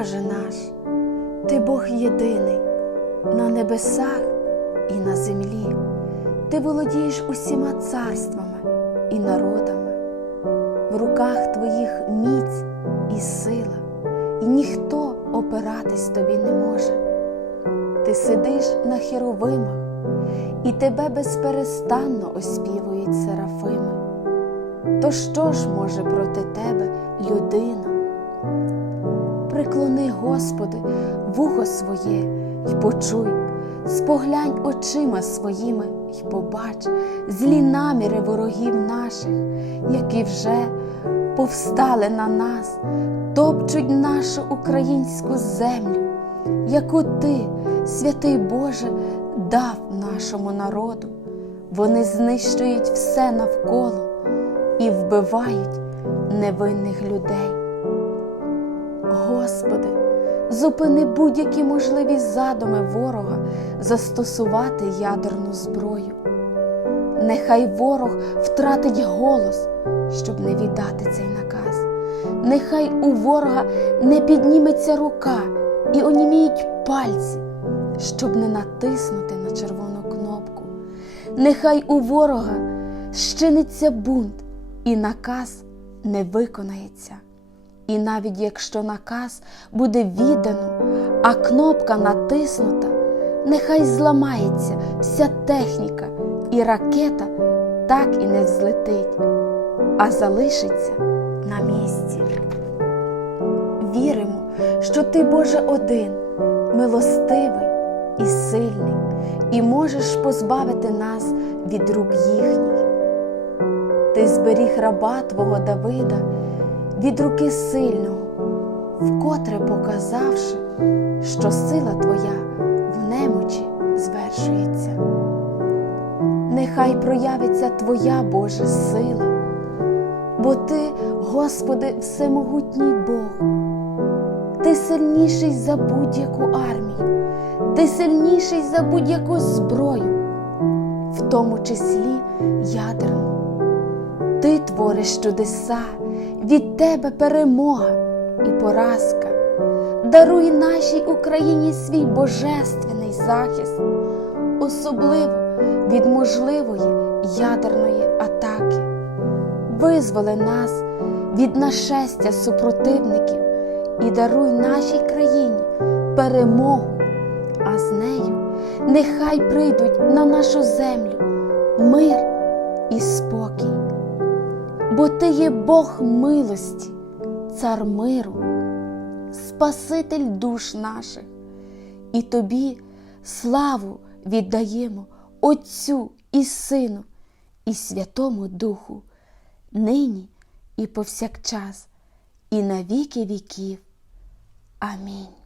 Боже наш, Ти Бог єдиний на небесах і на землі. Ти володієш усіма царствами і народами. В руках твоїх міць і сила, і ніхто опиратись тобі не може. Ти сидиш на херовимах, і тебе безперестанно оспівують серафими. То що ж може проти тебе людина? Приклони, Господи, вухо своє й почуй, споглянь очима своїми й побач злі наміри ворогів наших, які вже повстали на нас, топчуть нашу українську землю, яку ти, святий Боже, дав нашому народу. Вони знищують все навколо і вбивають невинних людей. Господи, зупини будь-які можливі задуми ворога застосувати ядерну зброю. Нехай ворог втратить голос, щоб не віддати цей наказ. Нехай у ворога не підніметься рука і оніміють пальці, щоб не натиснути на червону кнопку. Нехай у ворога щиниться бунт, і наказ не виконається. І навіть якщо наказ буде віддано, а кнопка натиснута, нехай зламається вся техніка, і ракета так і не взлетить, а залишиться на місці. Віримо, що ти, Боже, один, милостивий і сильний, і можеш позбавити нас від рук їхніх. Ти зберіг раба Твого Давида від руки сильного, вкотре показавши, що сила Твоя в немочі звершується. Нехай проявиться Твоя Божа сила, бо Ти, Господи, всемогутній Бог, Ти сильніший за будь-яку армію, Ти сильніший за будь-яку зброю, в тому числі ядерну. Ти твориш чудеса, від тебе перемога і поразка. Даруй нашій Україні свій божественний захист, особливо від можливої ядерної атаки. Визволи нас від нашестя супротивників і даруй нашій країні перемогу, а з нею нехай прийдуть на нашу землю мир і спокій бо ти є Бог милості, цар миру, Спаситель душ наших, і тобі славу віддаємо Отцю і Сину, і Святому Духу, нині і повсякчас, і на віки віків. Амінь.